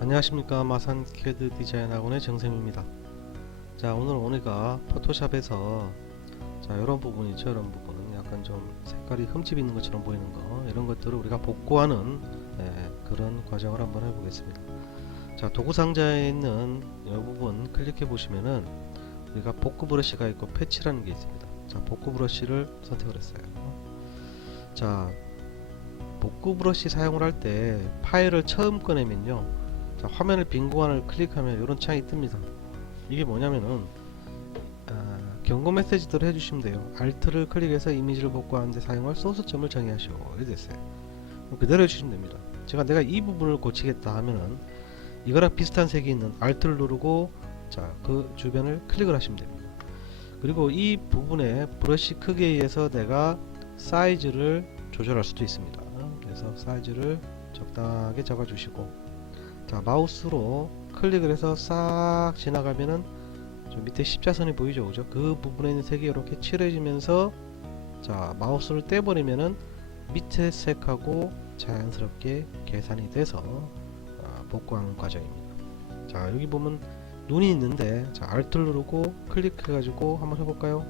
안녕하십니까. 마산 CAD 디자인 학원의 정쌤입니다. 자, 오늘 우리가 포토샵에서 자, 이런 부분 있죠. 이런 부분은 약간 좀 색깔이 흠집 있는 것처럼 보이는 거, 이런 것들을 우리가 복구하는 그런 과정을 한번 해보겠습니다. 자, 도구 상자에 있는 이 부분 클릭해 보시면은 우리가 복구 브러쉬가 있고 패치라는 게 있습니다. 자, 복구 브러쉬를 선택을 했어요. 자, 복구 브러쉬 사용을 할 때 파일을 처음 꺼내면요, 자, 화면을 빈 공간을 클릭하면 이런 창이 뜹니다. 이게 뭐냐면은 경고 메시지대로 해주시면 돼요. Alt를 클릭해서 이미지를 복구하는데 사용할 소스점을 정의하시오. 이렇게 됐어요. 그대로 해주시면 됩니다. 내가 이 부분을 고치겠다 하면은 이거랑 비슷한 색이 있는 Alt를 누르고 자, 그 주변을 클릭을 하시면 됩니다. 그리고 이 부분의 브러쉬 크기에 의해서 내가 사이즈를 조절할 수도 있습니다. 그래서 사이즈를 적당하게 잡아주시고, 자, 마우스로 클릭을 해서 싹 지나가면은 저 밑에 십자선이 보이죠, 그죠? 그 부분에 있는 색이 이렇게 칠해지면서, 자, 마우스를 떼버리면은 밑에 색하고 자연스럽게 계산이 돼서 복구하는 과정입니다. 자, 여기 보면 눈이 있는데, 자, Alt를 누르고 클릭해 가지고 한번 해볼까요?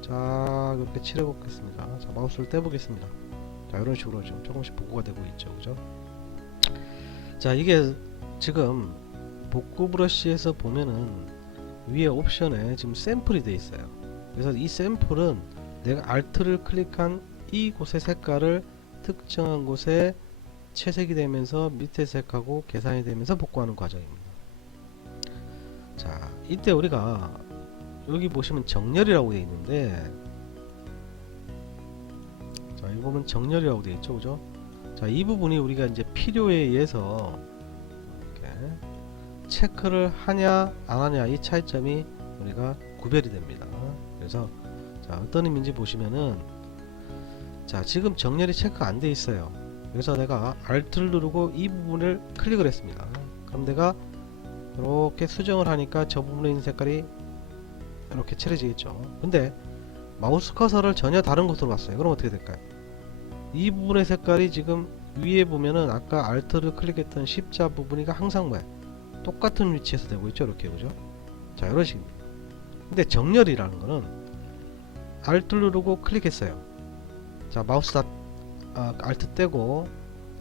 자, 이렇게 칠해 보겠습니다. 자, 마우스를 떼보겠습니다. 자, 이런 식으로 지금 조금씩 복구가 되고 있죠, 그죠? 자, 이게 지금 복구 브러쉬에서 보면은 위에 옵션에 지금 샘플이 되어 있어요. 그래서 이 샘플은 내가 Alt를 클릭한 이곳의 색깔을 특정한 곳에 채색이 되면서 밑에 색하고 계산이 되면서 복구하는 과정입니다. 자, 이때 우리가 여기 보시면 정렬이라고 되어 있는데, 자, 여기 보면 정렬이라고 되어 있죠, 그죠? 자, 이 부분이 우리가 이제 필요에 의해서 체크를 하냐 안 하냐, 이 차이점이 우리가 구별이 됩니다. 그래서 자, 어떤 의미인지 보시면은, 자, 지금 정렬이 체크 안 돼 있어요. 그래서 내가 Alt를 누르고 이 부분을 클릭을 했습니다. 그럼 내가 이렇게 수정을 하니까 저 부분에 있는 색깔이 이렇게 칠해지겠죠. 근데 마우스 커서를 전혀 다른 곳으로 갔어요. 그럼 어떻게 될까요? 이 부분의 색깔이 지금 위에 보면은 아까 Alt를 클릭했던 십자 부분이 항상 뭐야, 똑같은 위치에서 되고 있죠, 이렇게, 그죠? 자, 이런 식입니다. 근데 정렬이라는 거는 Alt 누르고 클릭했어요. 자, 마우스 Alt 떼고,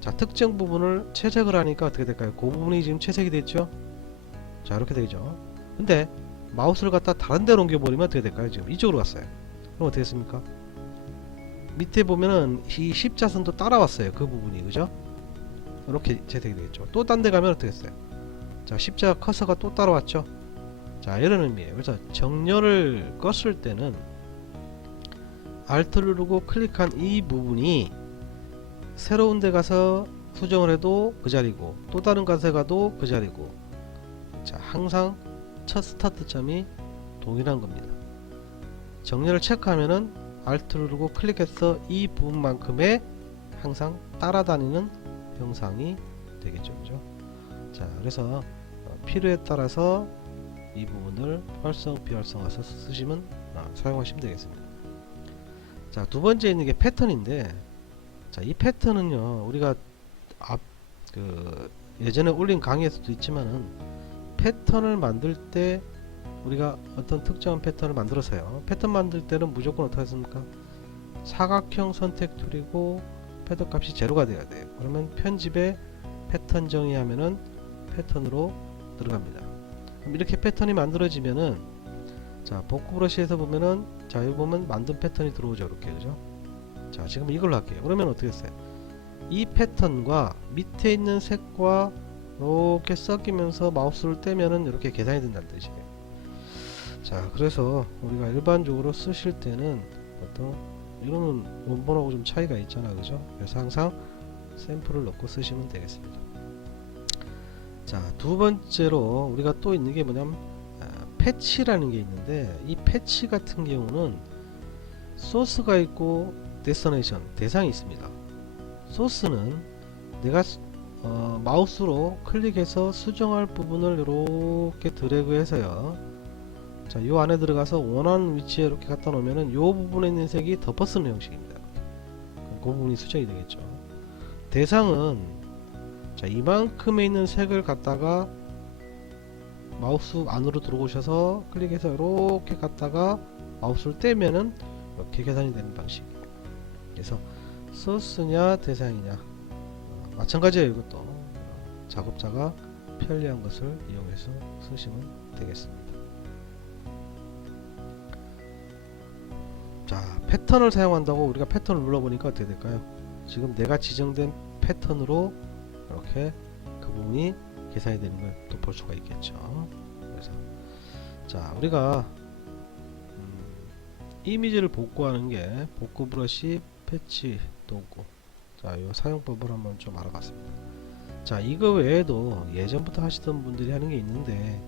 자, 특정 부분을 채색을 하니까 어떻게 될까요? 그 부분이 지금 채색이 됐죠? 자, 이렇게 되죠. 근데 마우스를 갖다 다른 데로 옮겨버리면 어떻게 될까요? 지금 이쪽으로 갔어요. 그럼 어떻게 됐습니까? 밑에 보면은 이 십자선도 따라왔어요. 그 부분이, 그죠? 이렇게 채색이 되겠죠. 또 딴 데 가면 어떻게 됐어요? 자, 십자 커서가 또 따라왔죠. 자, 이런 의미예요. 그래서 정렬을 껐을 때는 Alt를 누르고 클릭한 이 부분이 새로운 데 가서 수정을 해도 그 자리고, 또 다른 곳에 가도 그 자리고, 자, 항상 첫 스타트점이 동일한 겁니다. 정렬을 체크하면은 Alt를 누르고 클릭해서 이 부분만큼의 항상 따라다니는 형상이 되겠죠, 그죠? 자, 그래서 필요에 따라서 이 부분을 활성 비활성화해서 쓰시면 사용하시면 되겠습니다. 자, 두 번째 있는 게 패턴인데, 자, 이 패턴은요, 우리가 예전에 올린 강의에서도 있지만은, 패턴을 만들 때 우리가 어떤 특정한 패턴을 만들어서요, 패턴 만들 때는 무조건 어떻게 하십니까? 사각형 선택 툴이고 패턴 값이 제로가 돼야 돼요. 그러면 편집에 패턴 정의하면은 패턴으로 들어갑니다. 그럼 이렇게 패턴이 만들어지면은, 자, 복구 브러쉬에서 보면은, 자, 여기 보면 만든 패턴이 들어오죠, 이렇게, 그죠? 자, 지금 이걸로 할게요. 그러면 어떻게 했어요? 이 패턴과 밑에 있는 색과 이렇게 섞이면서 마우스를 떼면은 이렇게 계산이 된다는 뜻이에요. 자, 그래서 우리가 일반적으로 쓰실 때는 어떤 이런 원본하고 좀 차이가 있잖아, 그죠? 그래서 항상 샘플을 넣고 쓰시면 되겠습니다. 자, 두 번째로 우리가 또 있는 게 뭐냐면 패치라는 게 있는데, 이 패치 같은 경우는 소스가 있고 데스티네이션, 대상이 있습니다. 소스는 내가 마우스로 클릭해서 수정할 부분을 이렇게 드래그해서요, 자, 요 안에 들어가서 원하는 위치에 이렇게 갖다 놓으면은 요 부분에 있는 색이 덮어쓰는 형식입니다. 그 부분이 수정이 되겠죠. 대상은, 자, 이만큼에 있는 색을 갖다가 마우스 안으로 들어오셔서 클릭해서 이렇게 갖다가 마우스를 떼면은 이렇게 계산이 되는 방식. 그래서 소스냐 대상이냐 마찬가지예요. 이것도 작업자가 편리한 것을 이용해서 쓰시면 되겠습니다. 자, 패턴을 사용한다고 우리가 패턴을 눌러보니까 어떻게 될까요? 지금 내가 지정된 패턴으로 이렇게 그 부분이 계산이 되는 걸 또 볼 수가 있겠죠. 그래서 자, 우리가 이미지를 복구하는 게 복구 브러쉬, 패치, 도구. 자, 이 사용법을 한번 좀 알아봤습니다. 자, 이거 외에도 예전부터 하시던 분들이 하는 게 있는데,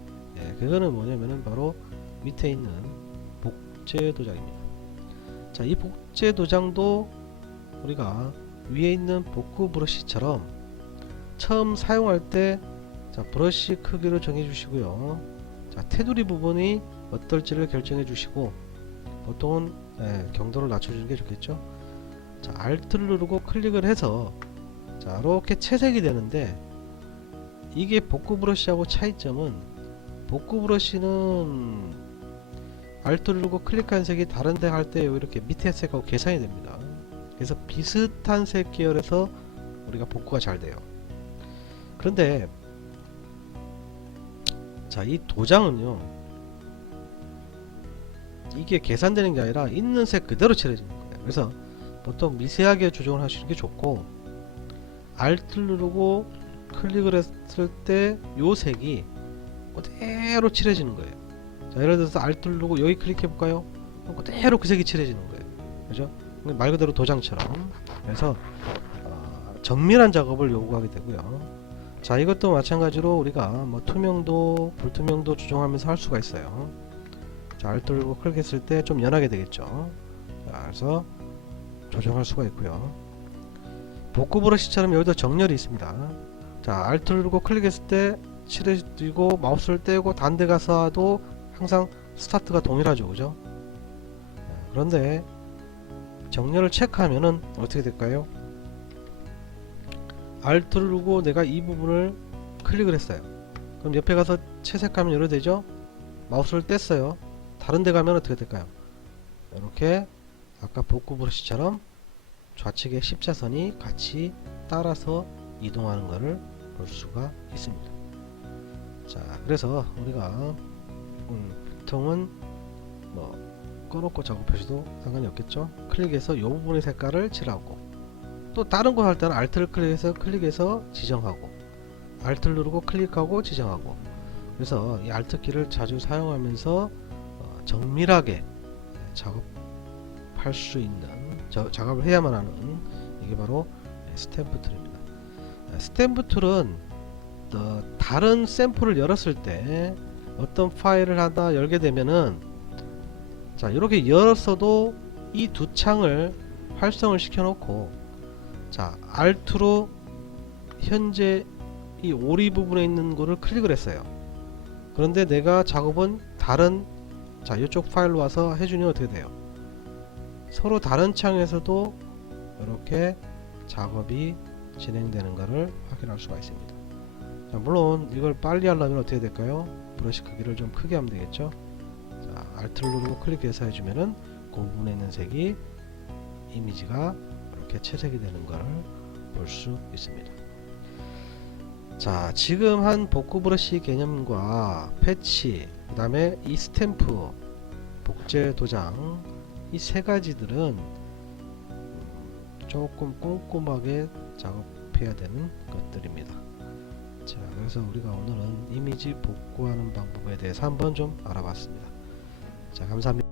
그거는 뭐냐면은 바로 밑에 있는 복제 도장입니다. 자, 이 복제 도장도 우리가 위에 있는 복구 브러쉬처럼 처음 사용할 때 자, 브러쉬 크기를 정해 주시고요. 자, 테두리 부분이 어떨지를 결정해 주시고, 보통은 경도를 낮춰주는 게 좋겠죠. 자, Alt를 누르고 클릭을 해서 자, 이렇게 채색이 되는데, 이게 복구 브러쉬하고 차이점은 복구 브러쉬는 Alt를 누르고 클릭한 색이 다른데 할 때 이렇게 밑에 색하고 계산이 됩니다. 그래서 비슷한 색 계열에서 우리가 복구가 잘 돼요. 그런데 자, 이 도장은요, 이게 계산되는 게 아니라 있는 색 그대로 칠해지는 거예요. 그래서 보통 미세하게 조정을 하시는 게 좋고, Alt를 누르고 클릭을 했을 때 요 색이 그대로 칠해지는 거예요. 자, 예를 들어서 Alt를 누르고 여기 클릭해 볼까요? 그대로 그 색이 칠해지는 거예요. 그죠? 말 그대로 도장처럼. 그래서 정밀한 작업을 요구하게 되고요. 자, 이것도 마찬가지로 우리가 뭐 투명도, 불투명도 조정하면서 할 수가 있어요. 자, Alt를 누르고 클릭했을 때 좀 연하게 되겠죠. 자, 그래서 조정할 수가 있고요. 복구 브러쉬처럼 여기도 정렬이 있습니다. 자, Alt를 누르고 클릭했을 때 칠해지고 마우스를 떼고 다른 데 가서도 항상 스타트가 동일하죠. 그죠? 그런데 정렬을 체크하면은 어떻게 될까요? Alt를 누르고 내가 이 부분을 클릭을 했어요. 그럼 옆에 가서 채색하면 이렇게 되죠? 마우스를 뗐어요. 다른 데 가면 어떻게 될까요? 이렇게 아까 복구 브러쉬처럼 좌측에 십자선이 같이 따라서 이동하는 것을 볼 수가 있습니다. 자, 그래서 우리가 보통은 뭐 꺼놓고 작업하셔도 상관이 없겠죠. 클릭해서 이 부분의 색깔을 칠하고, 또 다른 거 할 때는 Alt를 클릭해서 지정하고, Alt를 누르고 클릭하고 지정하고. 그래서 이 Alt 키를 자주 사용하면서 정밀하게 작업할 수 있는, 작업을 해야만 하는, 이게 바로 스탬프 툴입니다. 스탬프 툴은 다른 샘플을 열었을 때 어떤 파일을 하나 열게 되면은, 자, 이렇게 열었어도 이 두 창을 활성을 시켜 놓고, 자, Alt로 현재 이 오리 부분에 있는 거를 클릭을 했어요. 그런데 내가 작업은 다른, 자, 이쪽 파일로 와서 해주니 어떻게 돼요? 서로 다른 창에서도 이렇게 작업이 진행되는 것을 확인할 수가 있습니다. 자, 물론 이걸 빨리 하려면 어떻게 될까요? 브러쉬 크기를 좀 크게 하면 되겠죠. 자, Alt를 누르고 클릭해서 해주면은 그 부분에 있는 색이 이미지가 이렇게 채색이 되는 것을 볼 수 있습니다. 자, 지금 한 복구 브러쉬 개념과 패치, 그 다음에 이 스탬프, 복제 도장, 이 세 가지들은 조금 꼼꼼하게 작업해야 되는 것들입니다. 자, 그래서 우리가 오늘은 이미지 복구하는 방법에 대해서 한번 좀 알아봤습니다. 자, 감사합니다.